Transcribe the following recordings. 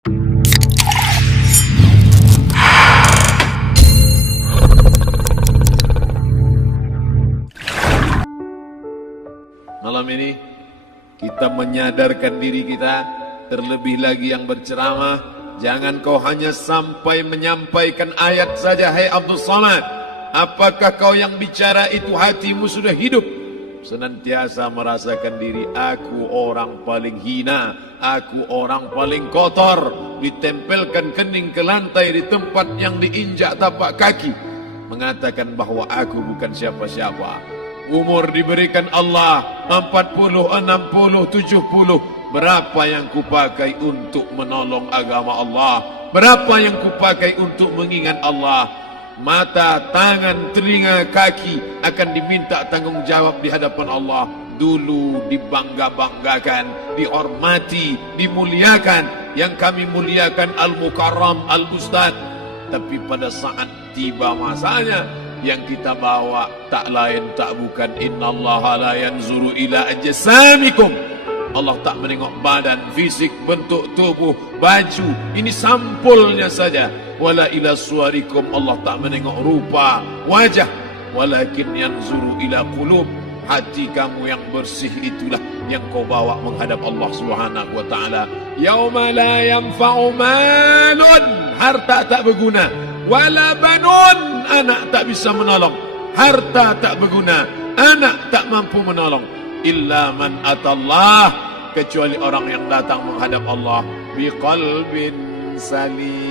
Malam ini kita menyadarkan diri kita, terlebih lagi yang berceramah, jangan kau hanya sampai menyampaikan ayat saja. Hai Abdul Samad, apakah kau yang bicara itu hatimu sudah hidup? Senantiasa merasakan diri, aku orang paling hina, aku orang paling kotor, ditempelkan kening ke lantai di tempat yang diinjak tapak kaki, mengatakan bahwa aku bukan siapa-siapa. Umur diberikan Allah 40, 60, 70. Berapa yang kupakai untuk menolong agama Allah? Berapa yang kupakai untuk mengingat Allah? Mata, tangan, telinga, kaki akan diminta tanggung jawab di hadapan Allah. Dulu dibangga-banggakan, dihormati, dimuliakan. Yang kami muliakan Al-Mukarram, Al-Ustaz. Tapi pada saat tiba masanya, yang kita bawa tak lain tak bukan innallaha la yanzuru ila ajsamikum. Allah tak menengok badan, fisik, bentuk tubuh, baju. Ini sampulnya saja. Wala ila suwarikum, Allah tak menengok rupa, wajah. Walakin yanzuru ila qulub. Hati kamu yang bersih itulah yang kau bawa menghadap Allah Subhanahu wa taala. Yauma la yanfa'u malun, harta tak berguna, wala banun, anak tak bisa menolong, harta tak berguna, anak tak mampu menolong, illa man atallah, kecuali orang yang datang menghadap Allah biqalbin salim,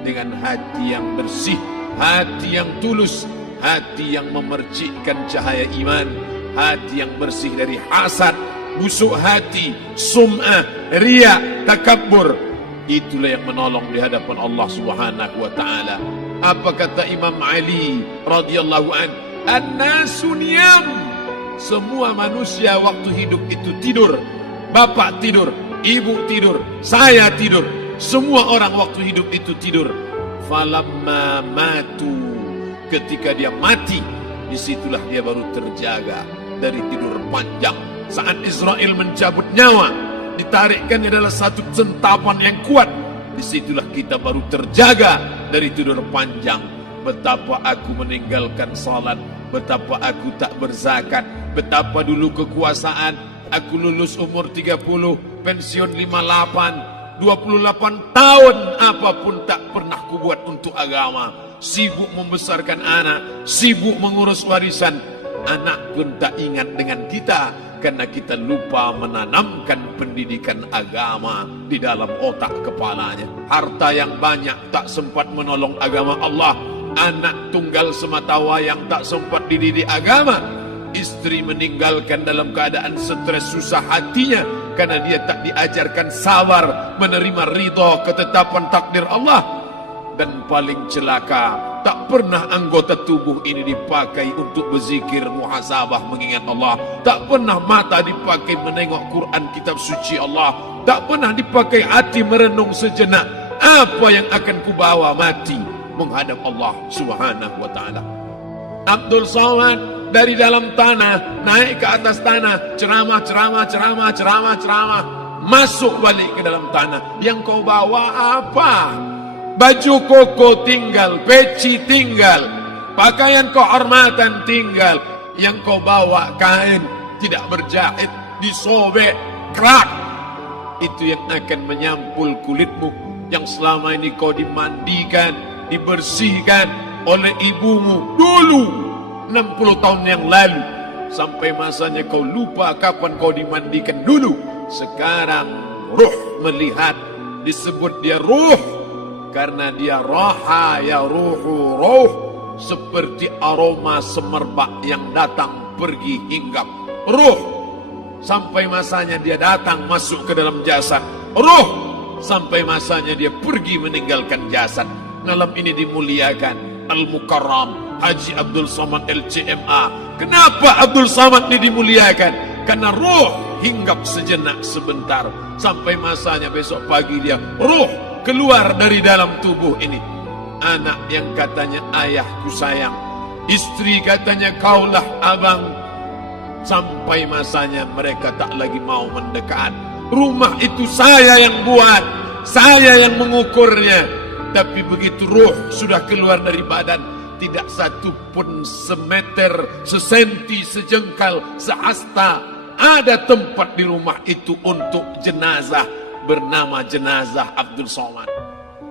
dengan hati yang bersih, hati yang tulus, hati yang memercikkan cahaya iman, hati yang bersih dari hasad, busuk hati, sum'ah, riya, takabbur. Itulah yang menolong di hadapan Allah Subhanahu wa taala. Apa kata Imam Ali radhiyallahu an? An-nasu niyam. Semua manusia waktu hidup itu tidur. Bapak tidur, ibu tidur, saya tidur. Semua orang waktu hidup itu tidur. Falamma matu, ketika dia mati, disitulah dia baru terjaga dari tidur panjang. Saat Israel mencabut nyawa, ditarikkan adalah satu centapan yang kuat. Disitulah kita baru terjaga dari tidur panjang. Betapa aku meninggalkan salat, betapa aku tak berzakat, betapa dulu kekuasaan. Aku lulus umur 30, pensiun 58, 28 tahun, apapun tak pernah kubuat untuk agama. Sibuk membesarkan anak, sibuk mengurus warisan. Anak pun tak ingat dengan kita, karena kita lupa menanamkan pendidikan agama di dalam otak kepalanya. Harta yang banyak tak sempat menolong agama Allah. Anak tunggal semata wayang tak sempat dididik agama. Istri meninggalkan dalam keadaan stres susah hatinya, karena dia tak diajarkan sabar menerima ridha ketetapan takdir Allah. Dan paling celaka, tak pernah anggota tubuh ini dipakai untuk berzikir, muhasabah, mengingat Allah. Tak pernah mata dipakai menengok Quran, kitab suci Allah. Tak pernah dipakai hati merenung sejenak, apa yang akan kubawa mati menghadap Allah Subhanahu wa taala. Abdul Samad dari dalam tanah naik ke atas tanah, ceramah, masuk balik ke dalam tanah. Yang kau bawa apa? Baju koko tinggal, peci tinggal, pakaian kehormatan tinggal. Yang kau bawa kain tidak berjahit, disobek, kerak. Itu yang akan menyampul kulitmu, yang selama ini kau dimandikan, dibersihkan oleh ibumu dulu 60 tahun yang lalu. Sampai masanya kau lupa kapan kau dimandikan dulu. Sekarang ruh melihat, disebut dia ruh karena dia raha ya ruhu ruh, seperti aroma semerbak yang datang pergi hinggap. Ruh sampai masanya dia datang masuk ke dalam jasad. Ruh sampai masanya dia pergi meninggalkan jasad. Malam ini dimuliakan Al-Mukarram Haji Abdul Samad LCMA. Kenapa Abdul Samad ini dimuliakan? Karena ruh hinggap sejenak sebentar, sampai masanya besok pagi dia ruh keluar dari dalam tubuh ini. Anak yang katanya ayahku sayang, istri katanya kaulah abang, sampai masanya mereka tak lagi mau mendekat. Rumah itu saya yang buat, saya yang mengukurnya. Tapi begitu ruh sudah keluar dari badan, tidak satu pun semeter, sesenti, sejengkal, sehasta ada tempat di rumah itu untuk jenazah bernama jenazah Abdul Somad.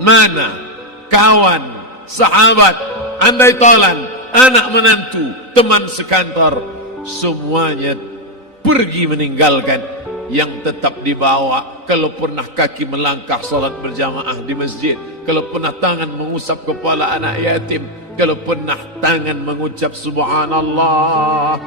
Mana kawan, sahabat, andai tolan, anak menantu, teman sekantor, semuanya pergi meninggalkan. Yang tetap dibawa, kalau pernah kaki melangkah salat berjamaah di masjid, kalau pernah tangan mengusap kepala anak yatim, kalau pernah tangan mengucap subhanallah.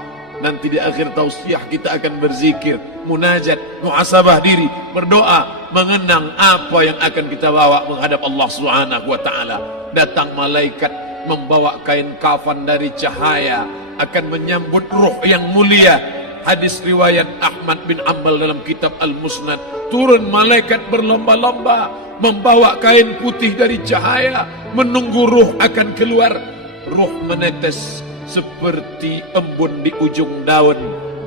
Nanti di akhir tausiah kita akan berzikir, munajat, muhasabah diri, berdoa, mengenang apa yang akan kita bawa menghadap Allah Subhanahu wa taala. Datang malaikat membawa kain kafan dari cahaya, akan menyambut ruh yang mulia. Hadis riwayat Ahmad bin Ambal dalam kitab Al-Musnad, turun malaikat berlomba-lomba membawa kain putih dari cahaya, menunggu ruh akan keluar. Ruh menetes seperti embun di ujung daun.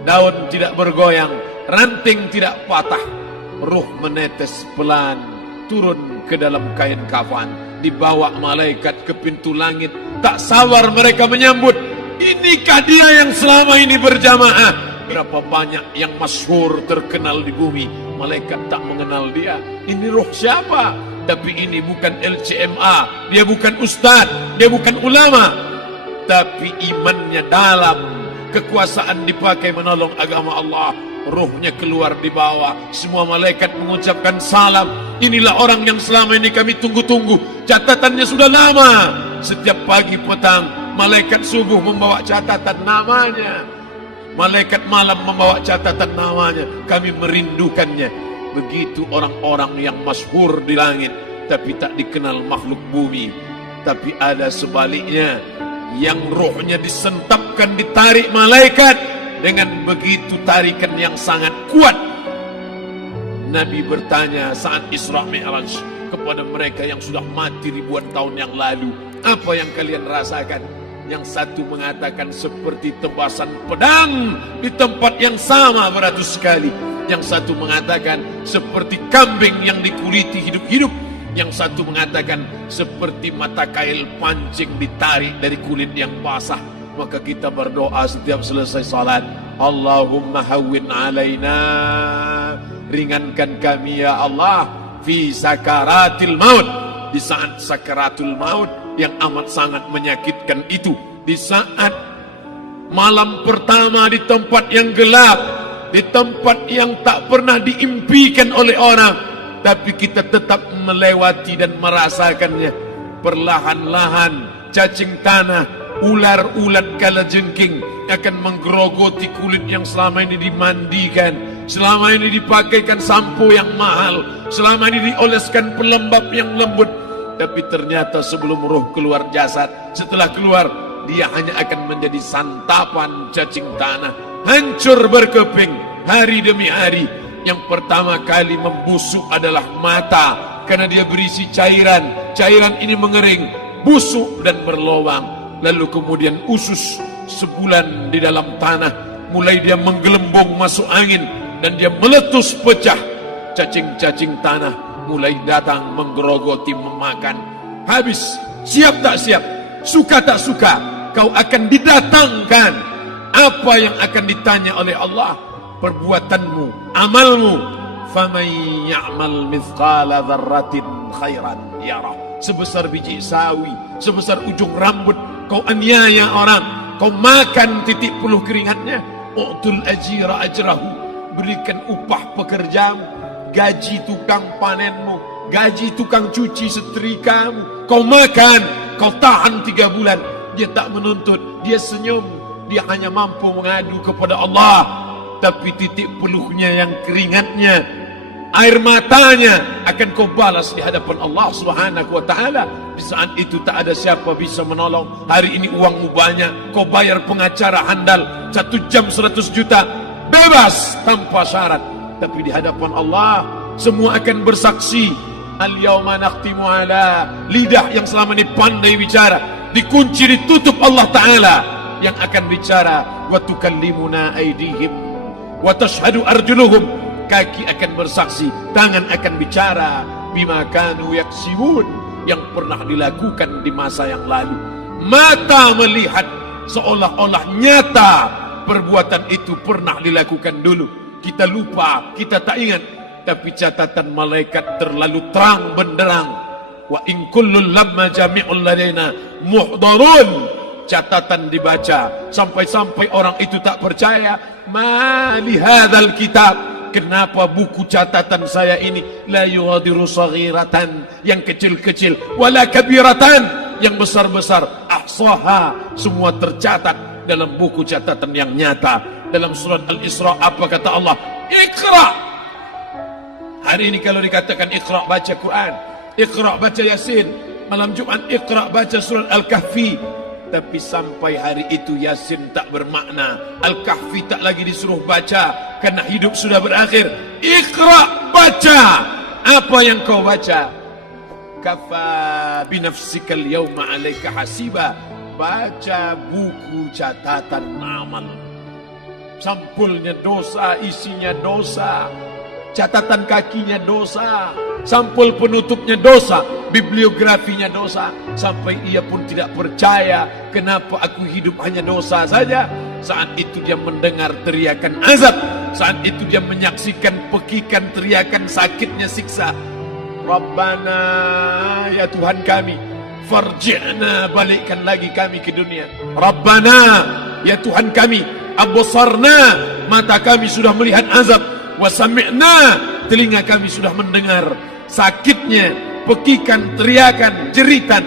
Daun tidak bergoyang, ranting tidak patah. Ruh menetes pelan turun ke dalam kain kafan, dibawa malaikat ke pintu langit. Tak sabar mereka menyambut, inikah dia yang selama ini berjamaah? Berapa banyak yang masyhur terkenal di bumi, malaikat tak mengenal dia. Ini ruh siapa? Tapi ini bukan LCMA, dia bukan ustaz, dia bukan ulama, tapi imannya dalam, kekuasaan dipakai menolong agama Allah. Ruhnya keluar di bawah, semua malaikat mengucapkan salam. Inilah orang yang selama ini kami tunggu-tunggu, catatannya sudah lama. Setiap pagi petang malaikat subuh membawa catatan namanya, malaikat malam membawa catatan namanya. Kami merindukannya. Begitu orang-orang yang masyhur di langit tapi tak dikenal makhluk bumi. Tapi ada sebaliknya, yang rohnya disentapkan, ditarik malaikat dengan begitu tarikan yang sangat kuat. Nabi bertanya saat Isra Mi'raj kepada mereka yang sudah mati ribuan tahun yang lalu, apa yang kalian rasakan? Yang satu mengatakan seperti tebasan pedang di tempat yang sama beratus kali. Yang satu mengatakan seperti kambing yang dikuliti hidup-hidup. Yang satu mengatakan seperti mata kail pancing ditarik dari kulit yang basah. Maka kita berdoa setiap selesai salat, Allahumma hawwin alaina, ringankan kami ya Allah, fi sakaratil maut, di saat sakaratul maut yang amat sangat menyakitkan itu, di saat malam pertama di tempat yang gelap, di tempat yang tak pernah diimpikan oleh orang, tapi kita tetap melewati dan merasakannya. Perlahan-lahan cacing tanah, ular-ulat kalajengking akan menggerogoti kulit yang selama ini dimandikan, selama ini dipakaikan sampo yang mahal, selama ini dioleskan pelembab yang lembut. Tapi ternyata sebelum roh keluar jasad, setelah keluar, dia hanya akan menjadi santapan cacing tanah, hancur berkeping hari demi hari. Yang pertama kali membusuk adalah mata, karena dia berisi cairan. Cairan ini mengering, busuk dan berlubang. Lalu kemudian usus sebulan di dalam tanah, mulai dia menggelembung masuk angin dan dia meletus pecah. Cacing-cacing tanah mulai datang menggerogoti, memakan. Habis, siap tak siap, suka tak suka, kau akan didatangkan. Apa yang akan ditanya oleh Allah? Perbuatanmu, amalmu. Faman ya'mal mithqala dzarratin khairan yarah. Sebesar biji sawi, sebesar ujung rambut, kau aniaya orang, kau makan titik puluh keringatnya. U'tul ajira ajrahu, berikan upah pekerjamu. Gaji tukang panenmu, gaji tukang cuci setrikamu, kau makan, kau tahan 3 bulan. Dia tak menuntut, dia senyum, dia hanya mampu mengadu kepada Allah. Tapi titik peluhnya yang keringatnya, air matanya akan kau balas di hadapan Allah Subhanahu wa ta'ala. Di saat itu tak ada siapa bisa menolong. Hari ini uangmu banyak, kau bayar pengacara handal 1 jam 100 juta, bebas tanpa syarat. Tapi di hadapan Allah semua akan bersaksi. Al-yawma nakhtimu ala, lidah yang selama ini pandai bicara dikunci, ditutup Allah Ta'ala yang akan bicara. Wa tukallimuna aydihim wa tashhadu arjuluhum kaki akan bersaksi, tangan akan bicara bima kanu yaksibun, yang pernah dilakukan di masa yang lalu. Mata melihat seolah-olah nyata perbuatan itu pernah dilakukan dulu. Kita lupa, kita tak ingat, tapi catatan malaikat terlalu terang benderang. Wa in kullun lamma jami'ul ladaina muhdarun. Catatan dibaca sampai-sampai orang itu tak percaya. Ma li hadzal kitab, kenapa buku catatan saya ini la yughadiru saghiratan, yang kecil-kecil, wala kabiratan, yang besar-besar, ahsaha, semua tercatat dalam buku catatan yang nyata. Dalam surat Al-Isra apa kata Allah? Iqra. Hari ini kalau dikatakan Iqra, baca Quran, Iqra, baca Yasin. Malam Jumat Iqra, baca surat Al-Kahfi. Tapi sampai hari itu Yasin tak bermakna, Al-Kahfi tak lagi disuruh baca, karena hidup sudah berakhir. Iqra, baca. Apa yang kau baca? Kafa binafsika al-yawma 'alaika hasiba. Baca buku catatan amal. Sampulnya dosa, isinya dosa. Catatan kakinya dosa, sampul penutupnya dosa, bibliografinya dosa. Sampai ia pun tidak percaya, kenapa aku hidup hanya dosa saja. Saat itu dia mendengar teriakan azab, saat itu dia menyaksikan pekikan teriakan sakitnya siksa. Rabbana, ya Tuhan kami, farji'na, balikkan lagi kami ke dunia. Rabbana, ya Tuhan kami, absarna, mata kami sudah melihat azab, wa sami'na, telinga kami sudah mendengar sakitnya pekikan teriakan jeritan.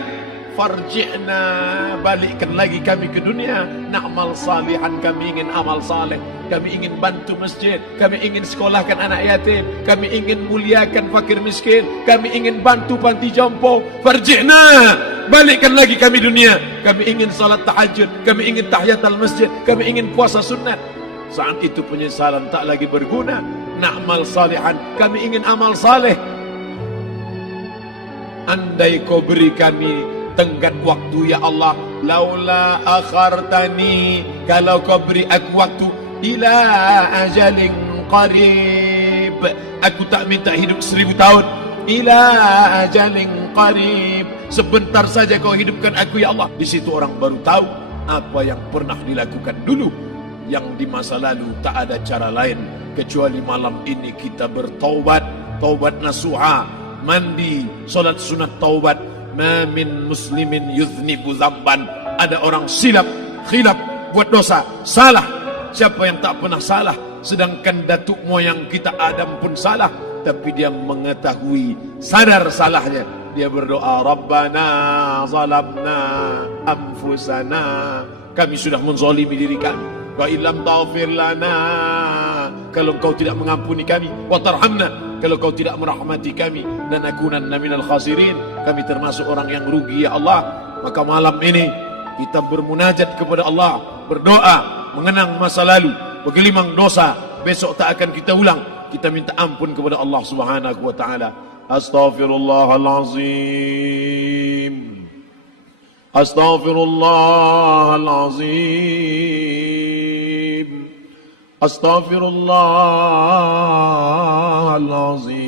Farji'na, balikkan lagi kami ke dunia. Na'mal salihan, kami ingin amal saleh, kami ingin bantu masjid, kami ingin sekolahkan anak yatim, kami ingin muliakan fakir miskin, kami ingin bantu panti jompo. Farji'na, balikkan lagi kami dunia. Kami ingin salat tahajud, kami ingin tahiyatul masjid, kami ingin puasa sunat. Saat itu penyesalan tak lagi berguna. Na'mal salihan, kami ingin amal saleh. Andai kau beri kami tenggat waktu ya Allah, laula akhartani, kalau kau beri aku waktu, ila ajalin qarib, aku tak minta hidup 1000 tahun, ila ajalin qarib, sebentar saja kau hidupkan aku ya Allah. Di situ orang baru tahu apa yang pernah dilakukan dulu, yang di masa lalu. Tak ada cara lain kecuali malam ini kita bertaubat, taubat nasuha, mandi, solat sunat taubat. Ma min muslimin yuznibu zamban, ada orang silap, khilaf, buat dosa, salah. Siapa yang tak pernah salah? Sedangkan datuk moyang kita Adam pun salah, tapi dia mengetahui, sadar salahnya. Dia berdoa, Rabbana zalamna anfusana, kami sudah menzalimi diri kami. Wa illam taghfir lana, kalau kau tidak mengampuni kami, wa tarhamna, kalau kau tidak merahmati kami, lanakunanna minal khasirin, kami termasuk orang yang rugi ya Allah. Maka malam ini kita bermunajat kepada Allah, berdoa, mengenang masa lalu, bergelimang dosa, besok tak akan kita ulang. Kita minta ampun kepada Allah Subhanahu wa taala. Astaghfirullahalazim, astaghfirullahalazim, astaghfirullahalazim.